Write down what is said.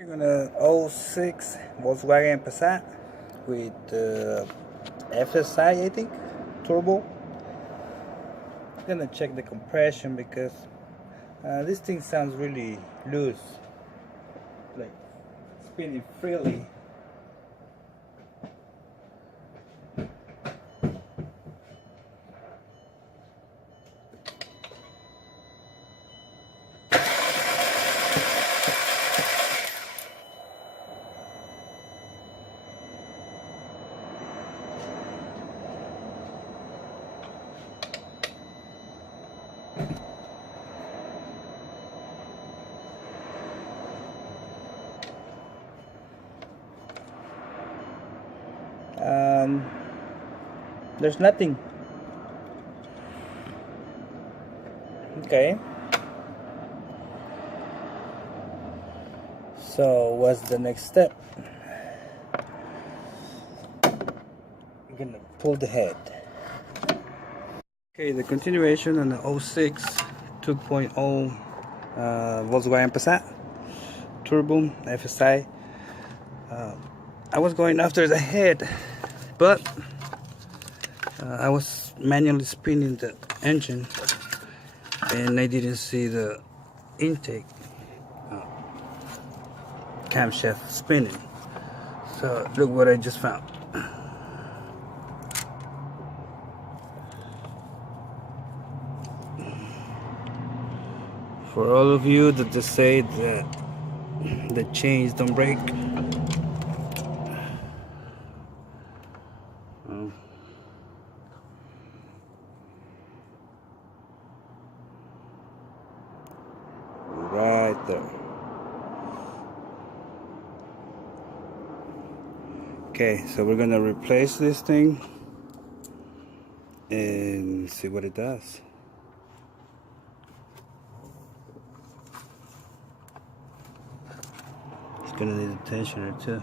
We're gonna '06 Volkswagen Passat with FSI, I think, turbo. Gonna check the compression because this thing sounds really loose, like spinning freely. There's nothing. Okay. So what's the next step? I'm gonna pull the head. Okay, the continuation on the '06 2.0 Volkswagen Passat turbo FSI. I was going after the head, but I was manually spinning the engine and I didn't see the intake camshaft spinning. So look what I just found. For all of you that just say that the chains don't break, right there. Okay, so we're gonna replace this thing and see what it does. It's gonna need a tensioner too.